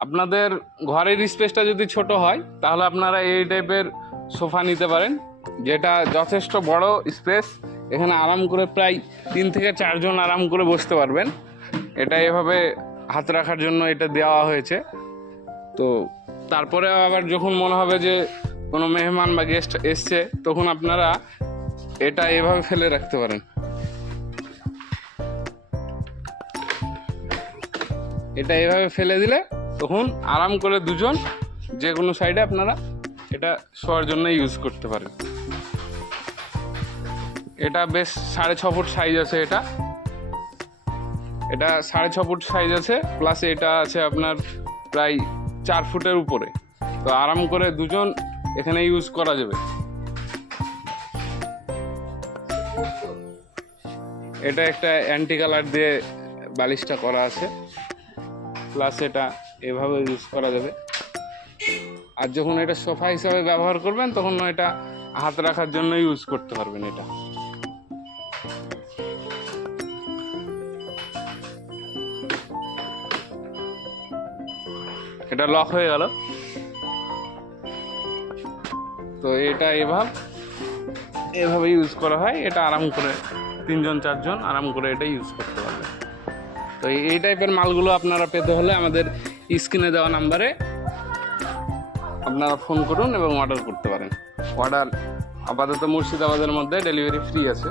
আপনাদের ঘরের স্পেসটা যদি ছোট হয় তাহলে আপনারা এই টাইপের সোফা নিতে পারেন, যেটা যথেষ্ট বড় স্পেস। এখানে আরাম করে প্রায় 3 থেকে 4 জন আরাম করে বসতে পারবেন। এটা এভাবে হাত রাখার জন্য এটা দেওয়া হয়েছে। তো তারপরে আবার যখন মনে হবে যে কোনো মেহমান বা গেস্ট এসছে, তখন আপনারা এটা এভাবে ফেলে রাখতে পারেন। এটা এভাবে ফেলে দিলে তখন আরাম করে দুজন যে কোনো সাইডে আপনারা এটা শোয়ার জন্য ইউজ করতে পারেন। এটা বেশ 6.5 ফুট সাইজ আছে। এটা 6.5 ফুট সাইজ আছে, প্লাস এটা আছে আপনার প্রায় 4 ফুটের উপরে। তো আরাম করে দুজন এখানে ইউজ করা যাবে। এটা একটা অ্যান্টি কালার দিয়ে বালিশটা করা আছে, প্লাস এটা এভাবে ইউজ করা যাবে। আর যখন এটা সোফা হিসাবে ব্যবহার করবেন তখন এটা হাত রাখার জন্য ইউজ করতে পারবেন। এটা লক হয়ে গেল। তো এটা এভাবে ইউজ করা হয়। এটা আরাম করে 3 জন 4 জন আরাম করে এটা ইউজ করতে পারবে। তো এই টাইপের মালগুলো আপনারা পেতে হলে আমাদের স্ক্রিনে দেওয়া নাম্বারে আপনারা ফোন করুন এবং অর্ডার করতে পারেন। অর্ডার আপাতত মুর্শিদাবাদের মধ্যে ডেলিভারি ফ্রি আছে।